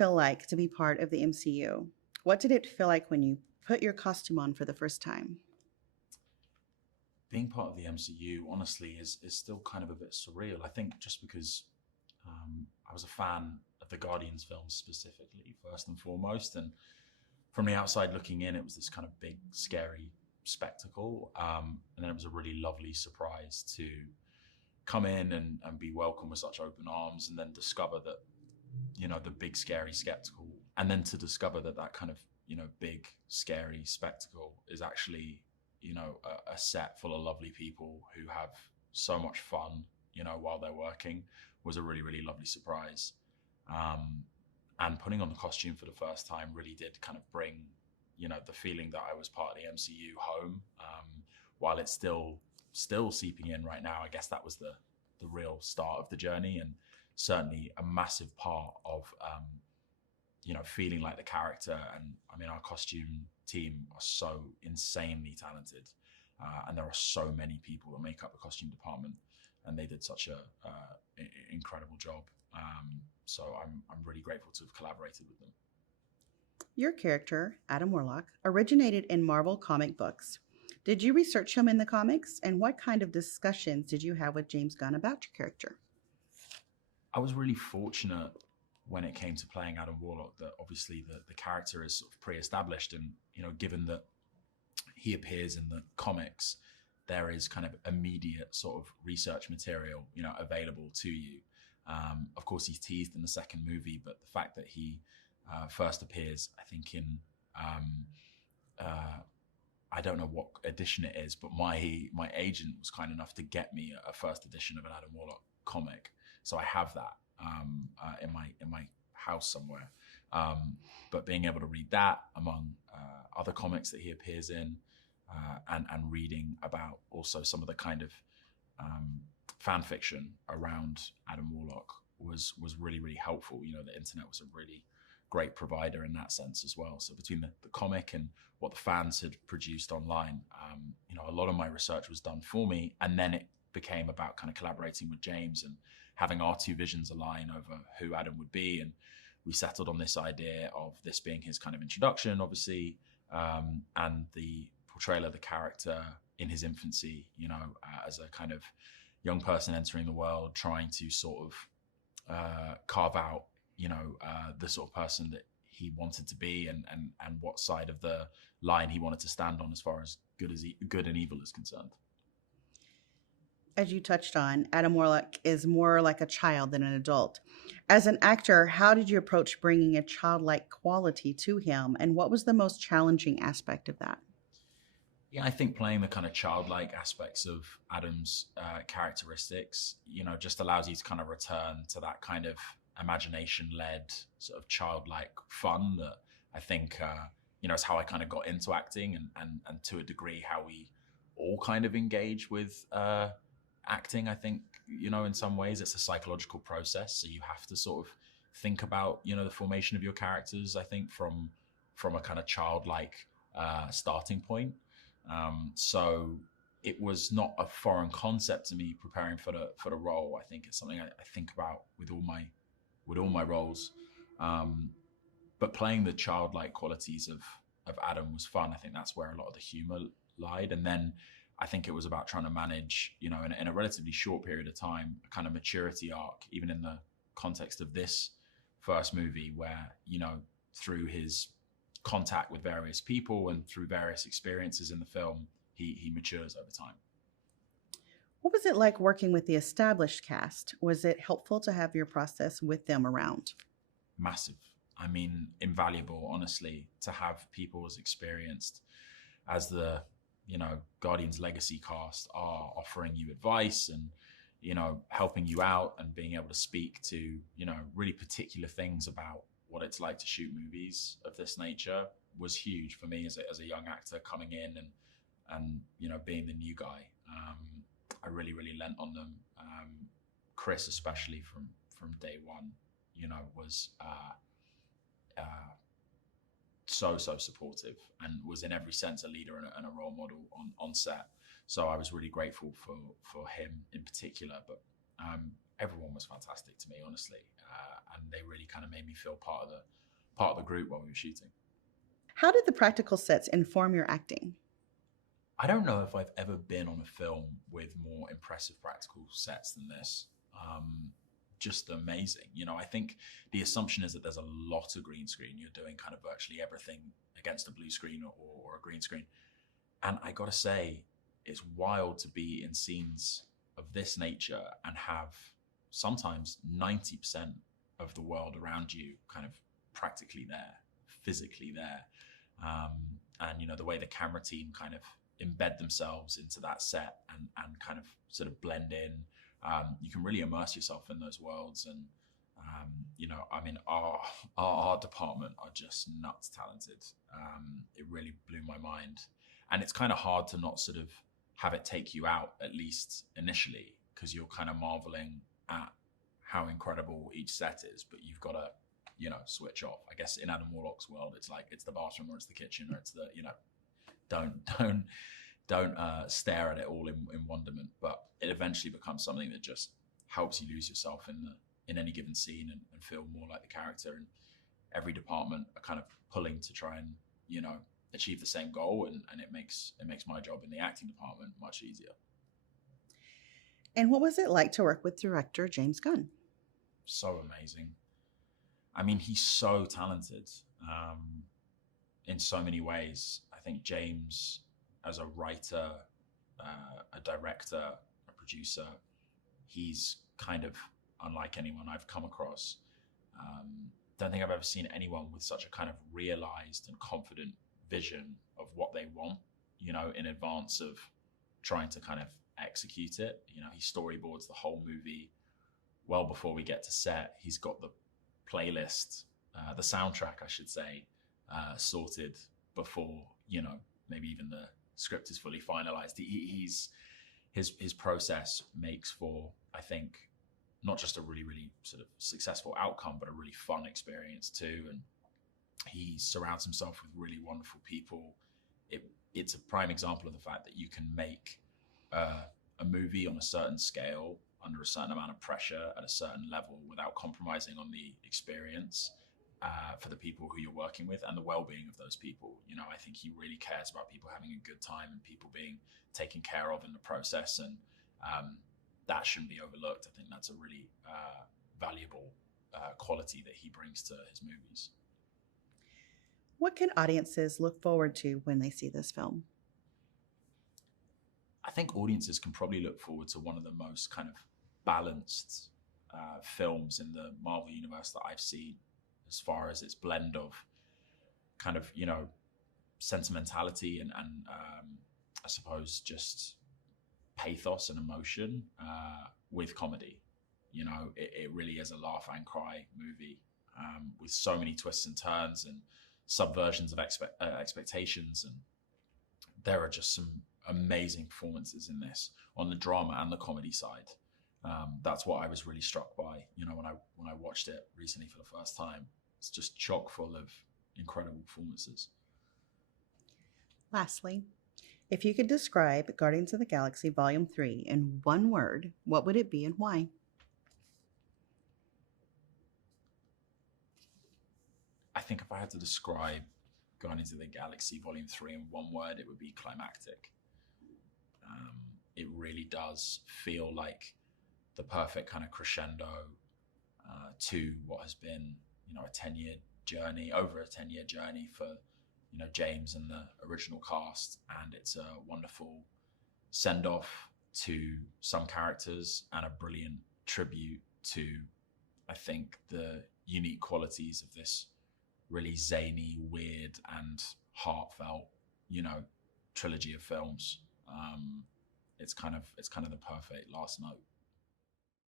feel like to be part of the MCU? What did it feel like when you put your costume on for the first time? Being part of the MCU, honestly, is still kind of a bit surreal. I think just because I was a fan of the Guardians films specifically, first and foremost, and from the outside looking in, it was this kind of big, scary spectacle, and then it was a really lovely surprise to come in and be welcomed with such open arms, and then discover that the big, scary spectacle, and then to discover that that kind of big, scary spectacle is actually a set full of lovely people who have so much fun, while they're working, was a really, really lovely surprise. And putting on the costume for the first time really did kind of bring, the feeling that I was part of the MCU home. While it's still seeping in right now, I guess that was the real start of the journey, and certainly a massive part of feeling like the character. And I mean, our costume team are so insanely talented, and there are so many people that make up the costume department, and they did such a incredible job. So I'm really grateful to have collaborated with them. Your character, Adam Warlock, originated in Marvel comic books. Did you research him in the comics, and what kind of discussions did you have with James Gunn about your character? I was really fortunate when it came to playing Adam Warlock that obviously the character is sort of pre-established, and given that he appears in the comics, there is kind of immediate sort of research material available to you. Of course, he's teased in the second movie, but the fact that he first appears, I think I don't know what edition it is, but my agent was kind enough to get me a first edition of an Adam Warlock comic, so I have that in my house somewhere. But being able to read that among other comics that he appears in, and reading about also some of the kind of fan fiction around Adam Warlock was really, really helpful. The internet was a really great provider in that sense as well. So between the comic and what the fans had produced online, a lot of my research was done for me, and then it became about kind of collaborating with James and having our two visions align over who Adam would be. And we settled on this idea of this being his kind of introduction, obviously, and the portrayal of the character in his infancy, as a kind of young person entering the world, trying to sort of carve out, the sort of person that he wanted to be, and what side of the line he wanted to stand on as far as good and evil is concerned. As you touched on, Adam Warlock is more like a child than an adult. As an actor, how did you approach bringing a childlike quality to him, and what was the most challenging aspect of that? Yeah, I think playing the kind of childlike aspects of Adam's characteristics, just allows you to kind of return to that kind of imagination-led sort of childlike fun that I think, is how I kind of got into acting, and to a degree how we all kind of engage with acting. I think, in some ways it's a psychological process, so you have to sort of think about, the formation of your characters, I think, from a kind of childlike starting point. So it was not a foreign concept to me preparing for the role. I think it's something I think about with all my roles. But playing the childlike qualities of Adam was fun. I think that's where a lot of the humor lied. And then I think it was about trying to manage, in a relatively short period of time, a kind of maturity arc, even in the context of this first movie, where, through his contact with various people and through various experiences in the film, he matures over time. What was it like working with the established cast? Was it helpful to have your process with them around? Massive. I mean, invaluable, honestly, to have people as experienced as the, Guardians Legacy cast are, offering you advice and, helping you out, and being able to speak to, really particular things about what it's like to shoot movies of this nature was huge for me as a young actor coming in and being the new guy. I really, really lent on them. Chris, especially from day one, was so supportive, and was in every sense a leader and a role model on set. So I was really grateful for him in particular. But everyone was fantastic to me, honestly, and they really kind of made me feel part of the group while we were shooting. How did the practical sets inform your acting? I don't know if I've ever been on a film with more impressive practical sets than this. Just amazing. I think the assumption is that there's a lot of green screen. You're doing kind of virtually everything against a blue screen or a green screen. And I got to say, it's wild to be in scenes of this nature and have sometimes 90% of the world around you kind of practically there, physically there. And the way the camera team kind of embed themselves into that set and kind of sort of blend in, you can really immerse yourself in those worlds. And our art department are just nuts talented. It really blew my mind, and it's kind of hard to not sort of have it take you out, at least initially, because you're kind of marveling at how incredible each set is, but you've got to switch off. I guess in Adam Warlock's world, it's like it's the bathroom or it's the kitchen or it's the don't stare at it all in wonderment, but it eventually becomes something that just helps you lose yourself in any given scene and feel more like the character. And every department are kind of pulling to try and achieve the same goal, and it makes my job in the acting department much easier. And what was it like to work with director James Gunn? So amazing. I mean, he's so talented in so many ways. I think James, as a writer, a director, a producer, he's kind of unlike anyone I've come across. Don't think I've ever seen anyone with such a kind of realized and confident vision of what they want, in advance of trying to kind of execute it. He storyboards the whole movie well before we get to set. He's got the playlist, the soundtrack, I should say, sorted before, maybe even the script is fully finalized. His process makes for, I think, not just a really, really sort of successful outcome, but a really fun experience too. And he surrounds himself with really wonderful people. It's a prime example of the fact that you can make a movie on a certain scale under a certain amount of pressure at a certain level without compromising on the experience for the people who you're working with and the well-being of those people. I think he really cares about people having a good time and people being taken care of in the process, and that shouldn't be overlooked. I think that's a really valuable quality that he brings to his movies. What can audiences look forward to when they see this film? I think audiences can probably look forward to one of the most kind of balanced films in the Marvel universe that I've seen, as far as its blend of kind of, sentimentality and I suppose just pathos and emotion with comedy. It really is a laugh and cry movie with so many twists and turns and subversions of expectations. And there are just some amazing performances in this on the drama and the comedy side. That's what I was really struck by, when I watched it recently for the first time. It's just chock full of incredible performances. Lastly, if you could describe Guardians of the Galaxy Volume 3 in one word, what would it be and why? I think if I had to describe Guardians of the Galaxy Volume 3 in one word, it would be climactic. It really does feel like the perfect kind of crescendo to what has been, a 10-year journey, over a 10-year journey for, James and the original cast. And it's a wonderful send-off to some characters and a brilliant tribute to, I think, the unique qualities of this really zany, weird, and heartfelt, trilogy of films. It's kind of the perfect last note.